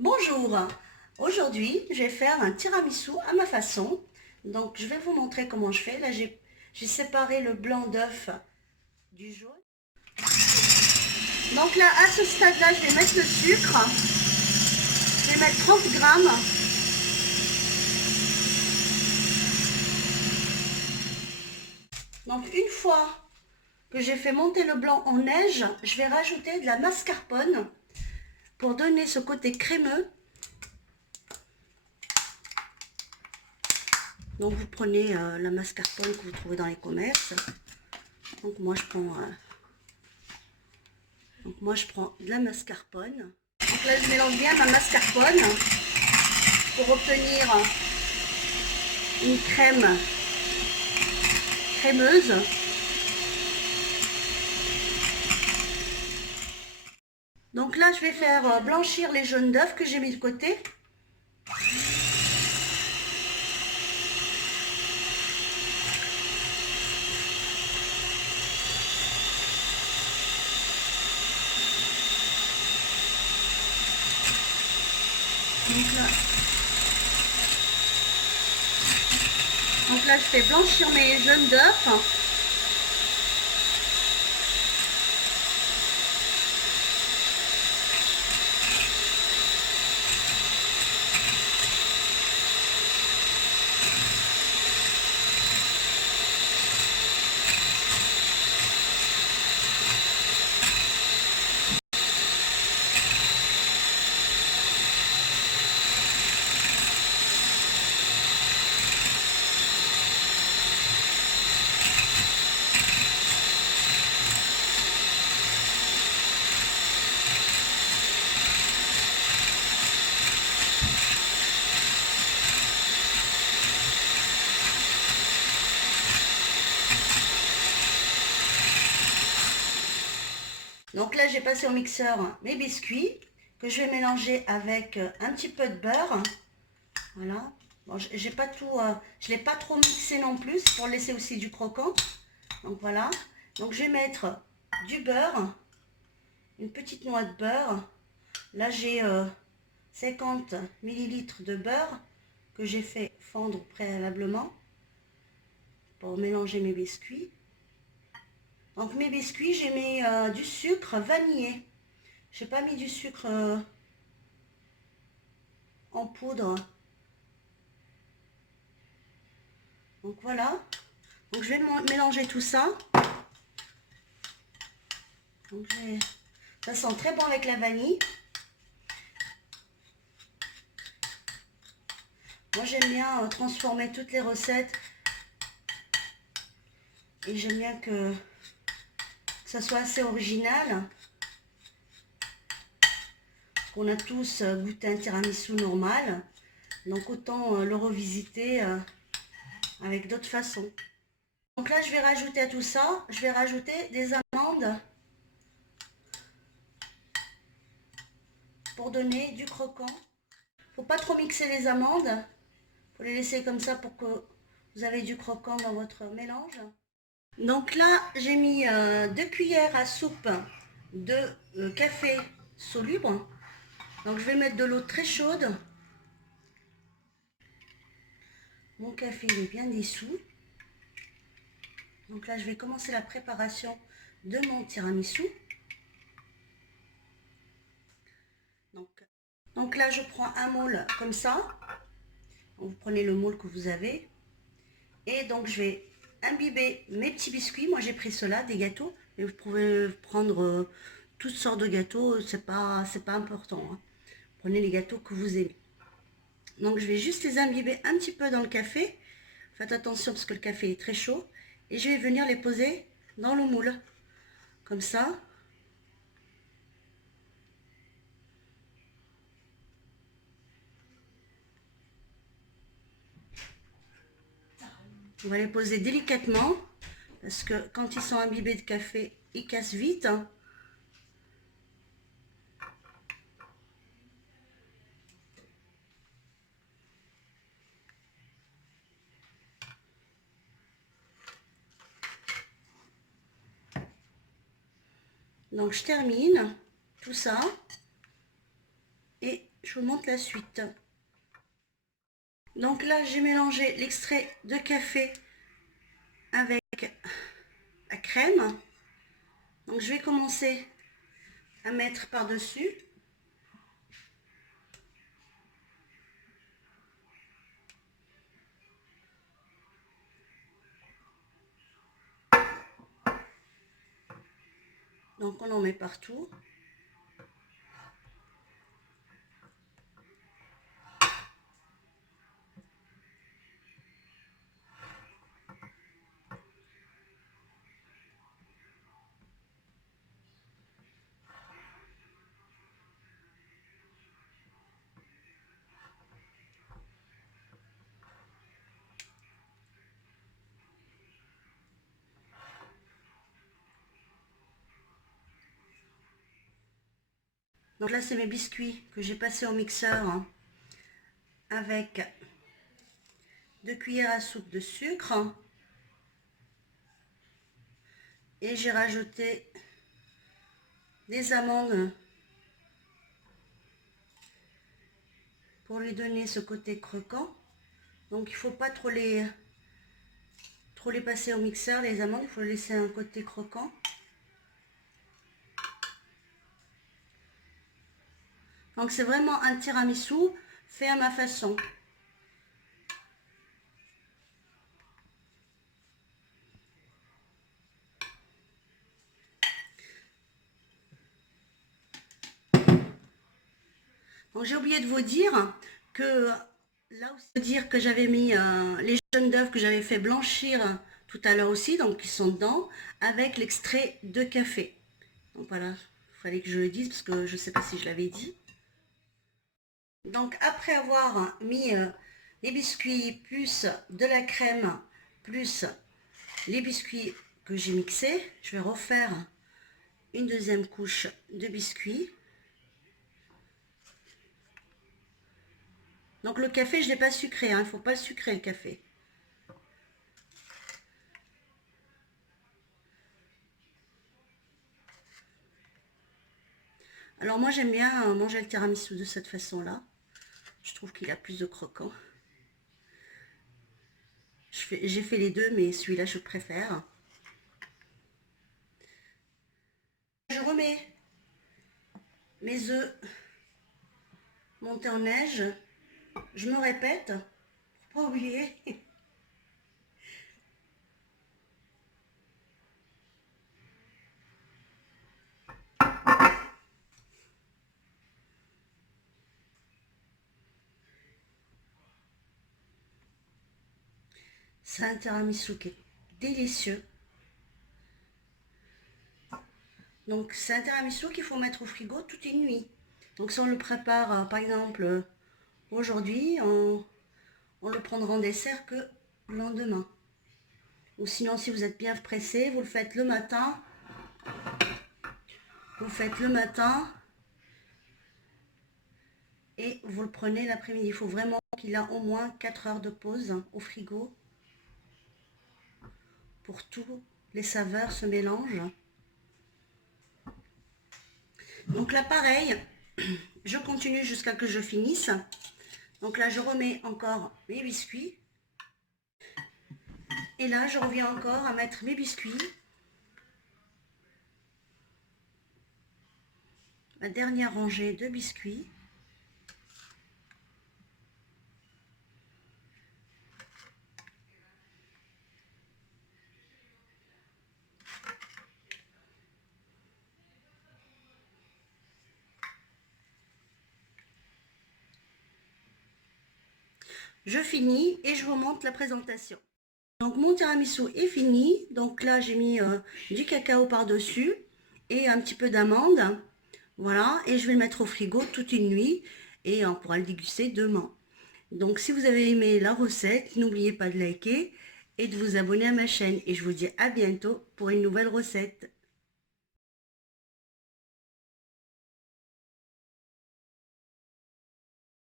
Bonjour, aujourd'hui je vais faire un tiramisu à ma façon. Donc je vais vous montrer comment je fais. Là j'ai séparé le blanc d'œuf du jaune. Donc là à ce stade là je vais mettre le sucre. Je vais mettre 30 grammes. Donc une fois que j'ai fait monter le blanc en neige, je vais rajouter de la mascarpone pour donner ce côté crémeux. Donc vous prenez la mascarpone que vous trouvez dans les commerces. Donc moi je prends de la mascarpone. Donc là je mélange bien ma mascarpone pour obtenir une crème crémeuse. Donc là je vais faire blanchir les jaunes d'œufs que j'ai mis de côté. Donc là je fais blanchir mes jaunes d'œufs. Donc là j'ai passé au mixeur mes biscuits que je vais mélanger avec un petit peu de beurre. Voilà. Bon, j'ai pas tout, je ne l'ai pas trop mixé non plus pour laisser aussi du croquant. Donc voilà. Donc je vais mettre du beurre, une petite noix de beurre. Là j'ai 50 millilitres de beurre que j'ai fait fondre préalablement pour mélanger mes biscuits. Donc mes biscuits, j'ai mis du sucre vanillé. J'ai pas mis du sucre en poudre. Donc voilà. Donc je vais mélanger tout ça. Donc, ça sent très bon avec la vanille. Moi j'aime bien transformer toutes les recettes. Et j'aime bien que ça soit assez original. Qu'on a tous goûté un tiramisu normal. Donc autant le revisiter avec d'autres façons. Donc là je vais rajouter à tout ça, je vais rajouter des amandes pour donner du croquant. Faut pas trop mixer les amandes, faut les laisser comme ça pour que vous avez du croquant dans votre mélange. Donc là j'ai mis 2 cuillères à soupe de café soluble. Donc je vais mettre de l'eau très chaude. Mon café il est bien dissous. Donc là je vais commencer la préparation de mon tiramisu. Donc là je prends un moule comme ça. Vous prenez le moule que vous avez. Et donc je vais imbiber mes petits biscuits. Moi j'ai pris cela, des gâteaux. Mais vous pouvez prendre toutes sortes de gâteaux, c'est pas important. Hein. Prenez les gâteaux que vous aimez. Donc je vais juste les imbiber un petit peu dans le café. Faites attention parce que le café est très chaud. Et je vais venir les poser dans le moule. Comme ça. On va les poser délicatement. Parce que quand ils sont imbibés de café, ils cassent vite. Hein. Donc je termine tout ça et je je vous montre la suite. Donc là, j'ai mélangé l'extrait de café avec la crème. Donc je vais commencer à mettre par-dessus. Donc on en met partout. Donc là, c'est mes biscuits que j'ai passés au mixeur hein, avec 2 cuillères à soupe de sucre. Et j'ai rajouté des amandes pour lui donner ce côté croquant. Donc il ne faut pas trop les passer au mixeur, les amandes, il faut laisser un côté croquant. Donc c'est vraiment un tiramisu fait à ma façon. Donc j'ai oublié de vous dire que là aussi, dire que j'avais mis les jaunes d'œufs que j'avais fait blanchir tout à l'heure aussi, donc ils sont dedans, avec l'extrait de café. Donc voilà, il fallait que je le dise parce que je ne sais pas si je l'avais dit. Donc après avoir mis les biscuits plus de la crème plus les biscuits que j'ai mixés, je vais refaire une deuxième couche de biscuits. Donc le café, je ne l'ai pas sucré, hein, il ne faut pas le sucrer le café. Alors moi j'aime bien manger le tiramisu de cette façon-là. Je trouve qu'il a plus de croquant. J'ai fait les deux, mais celui-là je préfère. Je remets mes œufs montés en neige. Je me répète, faut pas oublier. C'est un tiramisu qui est délicieux. Donc c'est un tiramisu qu'il faut mettre au frigo toute une nuit. Donc si on le prépare par exemple aujourd'hui, on le prendra en dessert que le lendemain. Ou sinon si vous êtes bien pressé, vous le faites le matin. Vous le faites le matin et vous le prenez l'après-midi. Il faut vraiment qu'il a au moins 4 heures de pause au frigo pour que toutes les saveurs se mélangent. Donc là pareil, je continue jusqu'à que je finisse. Donc là je remets encore mes biscuits. Et là je reviens encore à mettre mes biscuits. La dernière rangée de biscuits. Je finis et je vous montre la présentation. Donc mon tiramisu est fini. Donc là j'ai mis du cacao par-dessus et un petit peu d'amande. Voilà, et je vais le mettre au frigo toute une nuit et on pourra le déguster demain. Donc si vous avez aimé la recette, n'oubliez pas de liker et de vous abonner à ma chaîne. Et je vous dis à bientôt pour une nouvelle recette.